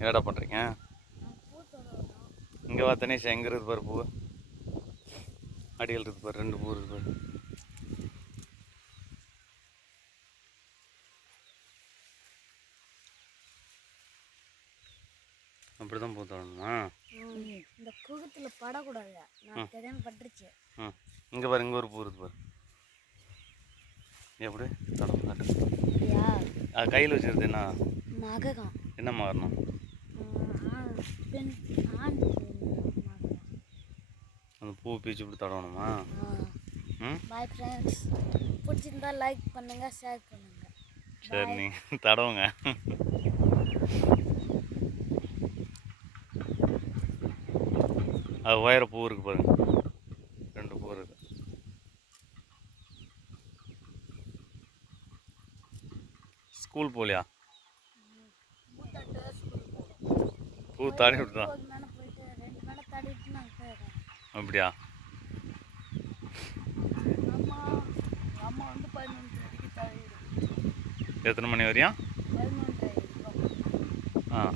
என்னடா பண்ணுறீங்க? இங்கே வா தனீஷ், எங்கே இருக்குது பாரு பூ. அடிகள் இருக்குது பாரு, 2 பூ இருக்குது பாரு. அப்படி தான் பூ தரணுமா? இந்த குகத்தில் படக்கூடாது, நான் தெரியாமல் பட்டுருச்சு. இங்கே பாரு, இங்கே ஒரு பூ இருக்குது பாரு. எப்படி தடம் காட்டு. அது கையில் வச்சுருது என்ன மககம்? என்ன மாறணும்? அந்த பூ பீச்சு இப்படி தடவணுமா? பாய் ஃப்ரெண்ட்ஸ், பிடிச்சிருந்தா லைக் பண்ணுங்க, ஷேர் பண்ணுங்க. சரி, நீ தடவுங்க. அது உயர பூ இருக்கு பாருங்க, 2 பூ இருக்கு. ஸ்கூல் போலியா? பூ தாடி விட்டுதான். அப்படியா? எத்தனை மணி வரையும்? ஆ